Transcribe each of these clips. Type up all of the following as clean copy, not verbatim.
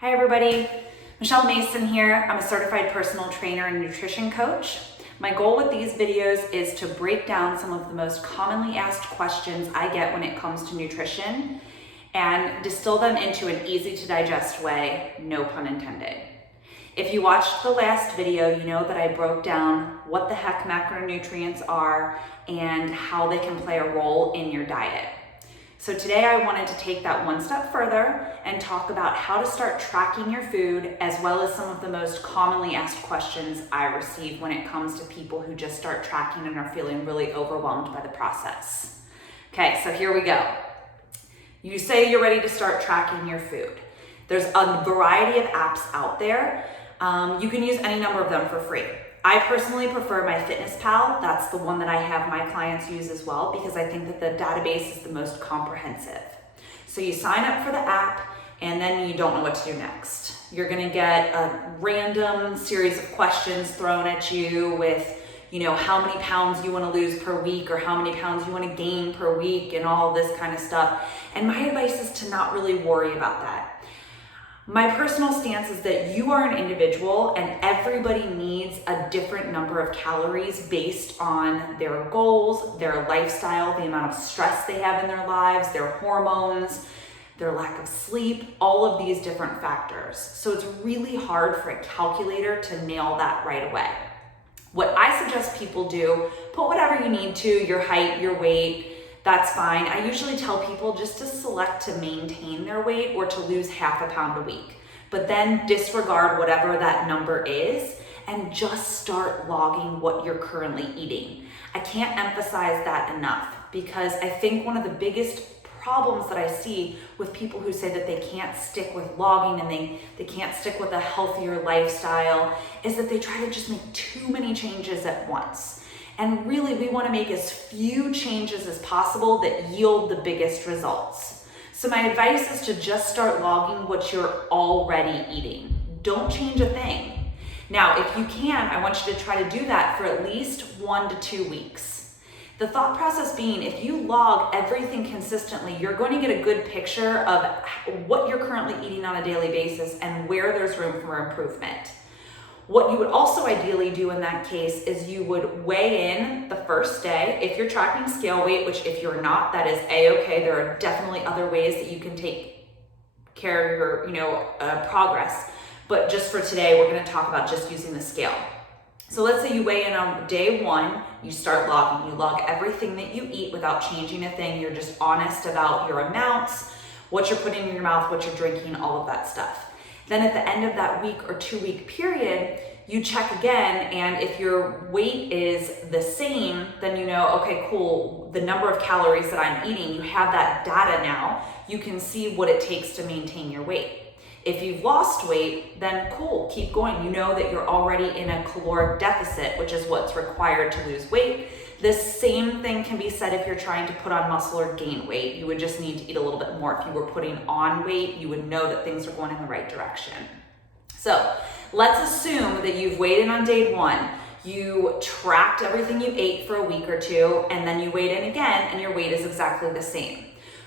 Hi everybody, Michelle Mason here. I'm a certified personal trainer and nutrition coach. My goal with these videos is to break down some of the most commonly asked questions I get when it comes to nutrition and distill them into an easy to digest way, no pun intended. If you watched the last video, you know that I broke down what the heck macronutrients are and how they can play a role in your diet. So today I wanted to take that one step further and talk about how to start tracking your food, as well as some of the most commonly asked questions I receive when it comes to people who just start tracking and are feeling really overwhelmed by the process. Okay, so here we go. You say you're ready to start tracking your food. There's a variety of apps out there. You can use any number of them for free. I personally prefer MyFitnessPal. That's the one that I have my clients use as well, because I think that the database is the most comprehensive. So you sign up for the app and then you don't know what to do next. You're gonna get a random series of questions thrown at you with, how many pounds you wanna lose per week or how many pounds you wanna gain per week and all this kind of stuff. And my advice is to not really worry about that. My personal stance is that you are an individual and everybody needs a different number of calories based on their goals, their lifestyle, the amount of stress they have in their lives, their hormones, their lack of sleep, all of these different factors. So it's really hard for a calculator to nail that right away. What I suggest people do, put whatever you need to, your height, your weight, that's fine. I usually tell people just to select to maintain their weight or to lose half a pound a week, but then disregard whatever that number is and just start logging what you're currently eating. I can't emphasize that enough, because I think one of the biggest problems that I see with people who say that they can't stick with logging and they can't stick with a healthier lifestyle is that they try to just make too many changes at once. And really, we want to make as few changes as possible that yield the biggest results. So my advice is to just start logging what you're already eating. Don't change a thing. Now, if you can, I want you to try to do that for at least 1 to 2 weeks. The thought process being, if you log everything consistently, you're going to get a good picture of what you're currently eating on a daily basis and where there's room for improvement. What you would also ideally do in that case is you would weigh in the first day. If you're tracking scale weight, which if you're not, that is a-okay. There are definitely other ways that you can take care of your, progress. But just for today, we're gonna talk about just using the scale. So let's say you weigh in on day 1, you start logging. You log everything that you eat without changing a thing. You're just honest about your amounts, what you're putting in your mouth, what you're drinking, all of that stuff. Then at the end of that week or 2 week period, you check again, and if your weight is the same, then you know, okay, cool, the number of calories that I'm eating, you have that data now, you can see what it takes to maintain your weight. If you've lost weight, then cool, keep going. You know that you're already in a caloric deficit, which is what's required to lose weight. This same thing can be said if you're trying to put on muscle or gain weight. You would just need to eat a little bit more. If you were putting on weight, you would know that things are going in the right direction. So let's assume that you've weighed in on day 1, you tracked everything you ate for a week or 2, and then you weighed in again and your weight is exactly the same.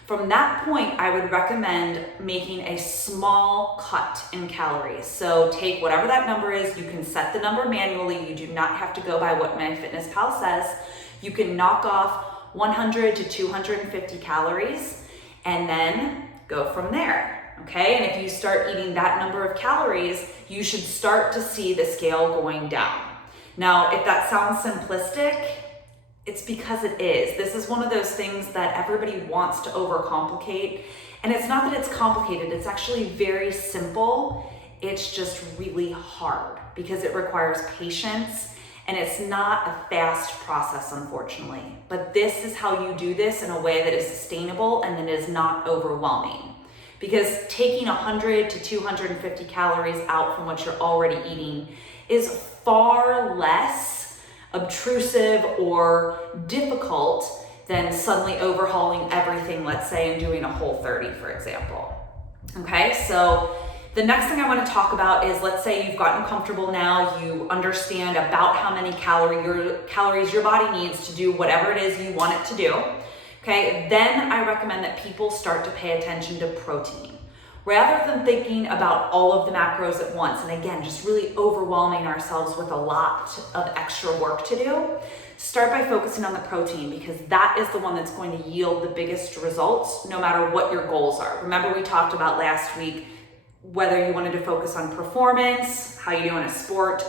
From that point, I would recommend making a small cut in calories. So take whatever that number is, you can set the number manually, you do not have to go by what MyFitnessPal says. You can knock off 100 to 250 calories and then go from there, okay? And if you start eating that number of calories, you should start to see the scale going down. Now, if that sounds simplistic, it's because it is. This is one of those things that everybody wants to overcomplicate. And it's not that it's complicated, it's actually very simple. It's just really hard because it requires patience and it's not a fast process, unfortunately. But this is how you do this in a way that is sustainable and that is not overwhelming. Because taking 100 to 250 calories out from what you're already eating is far less obtrusive or difficult than suddenly overhauling everything, let's say, and doing a Whole30, for example. Okay, so the next thing I want to talk about is, let's say you've gotten comfortable now, you understand about how many calories your body needs to do whatever it is you want it to do. Okay, then I recommend that people start to pay attention to protein. Rather than thinking about all of the macros at once, and again, just really overwhelming ourselves with a lot of extra work to do, start by focusing on the protein, because that is the one that's going to yield the biggest results no matter what your goals are. Remember, we talked about last week whether you wanted to focus on performance, how you do in a sport,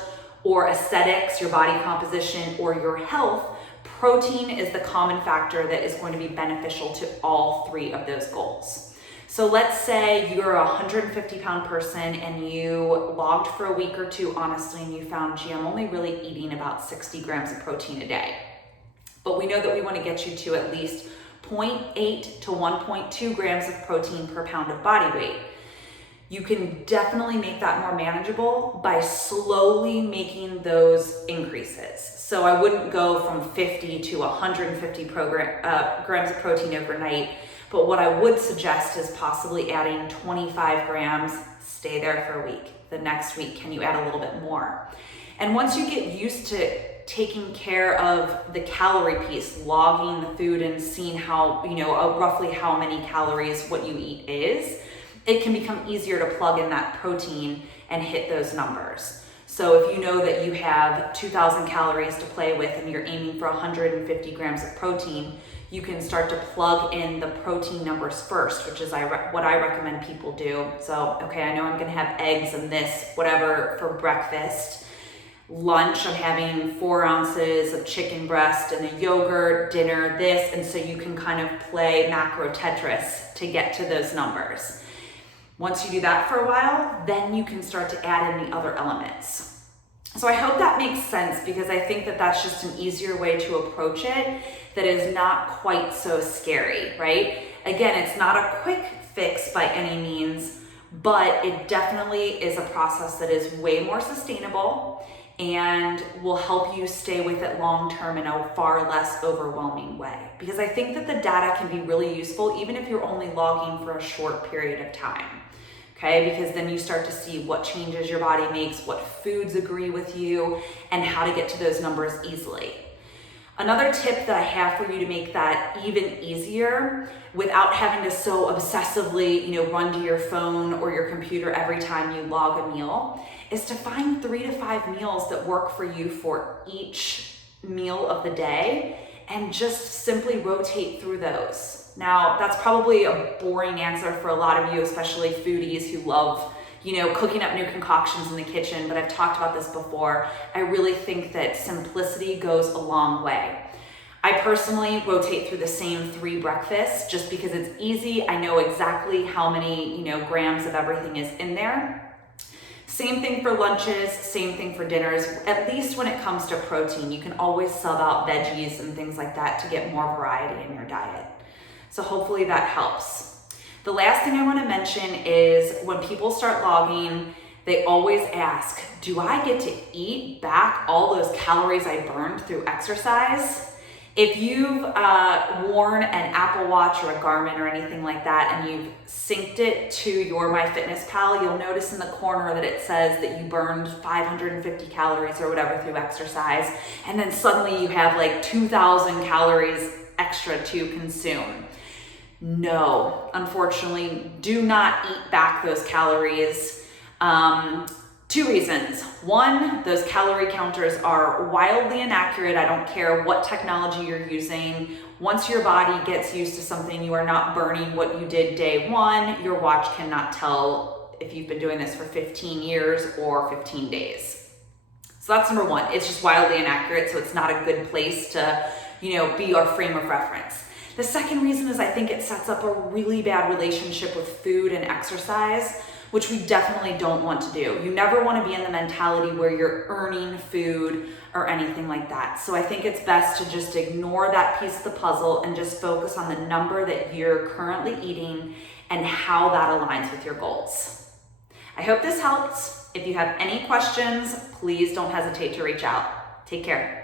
or aesthetics, your body composition, or your health. Protein is the common factor that is going to be beneficial to all three of those goals. So let's say you're a 150-pound person and you logged for a week or two, honestly, and you found, gee, I'm only really eating about 60 grams of protein a day. But we know that we want to get you to at least 0.8 to 1.2 grams of protein per pound of body weight. You can definitely make that more manageable by slowly making those increases. So I wouldn't go from 50 to 150 grams of protein overnight. But what I would suggest is possibly adding 25 grams, stay there for a week. The next week, can you add a little bit more? And once you get used to taking care of the calorie piece, logging the food and seeing how, roughly how many calories what you eat is, it can become easier to plug in that protein and hit those numbers. So if you know that you have 2,000 calories to play with and you're aiming for 150 grams of protein, you can start to plug in the protein numbers first, which is what I recommend people do. So, okay, I know I'm gonna have eggs and this, whatever, for breakfast. Lunch, I'm having 4 ounces of chicken breast and a yogurt. Dinner, this, and so you can kind of play macro Tetris to get to those numbers. Once you do that for a while, then you can start to add in the other elements. So I hope that makes sense, because I think that that's just an easier way to approach it that is not quite so scary, right? Again, it's not a quick fix by any means, but it definitely is a process that is way more sustainable and will help you stay with it long-term in a far less overwhelming way. Because I think that the data can be really useful even if you're only logging for a short period of time. Okay, because then you start to see what changes your body makes, what foods agree with you, and how to get to those numbers easily. Another tip that I have for you to make that even easier without having to so obsessively, run to your phone or your computer every time you log a meal is to find 3 to 5 meals that work for you for each meal of the day and just simply rotate through those. Now, that's probably a boring answer for a lot of you, especially foodies who love, cooking up new concoctions in the kitchen, but I've talked about this before. I really think that simplicity goes a long way. I personally rotate through the same 3 breakfasts just because it's easy. I know exactly how many, grams of everything is in there. Same thing for lunches, same thing for dinners. At least when it comes to protein, you can always sub out veggies and things like that to get more variety in your diet. So hopefully that helps. The last thing I want to mention is when people start logging, they always ask, do I get to eat back all those calories I burned through exercise? If you've worn an Apple Watch or a Garmin or anything like that and you've synced it to your MyFitnessPal, you'll notice in the corner that it says that you burned 550 calories or whatever through exercise, and then suddenly you have like 2,000 calories extra to consume. No, unfortunately, do not eat back those calories. 2 reasons. 1, those calorie counters are wildly inaccurate. I don't care what technology you're using. Once your body gets used to something, you are not burning what you did day 1. Your watch cannot tell if you've been doing this for 15 years or 15 days. So that's number 1. It's just wildly inaccurate, so it's not a good place to, be your frame of reference. The second reason is I think it sets up a really bad relationship with food and exercise, which we definitely don't want to do. You never want to be in the mentality where you're earning food or anything like that. So I think it's best to just ignore that piece of the puzzle and just focus on the number that you're currently eating and how that aligns with your goals. I hope this helped. If you have any questions, please don't hesitate to reach out. Take care.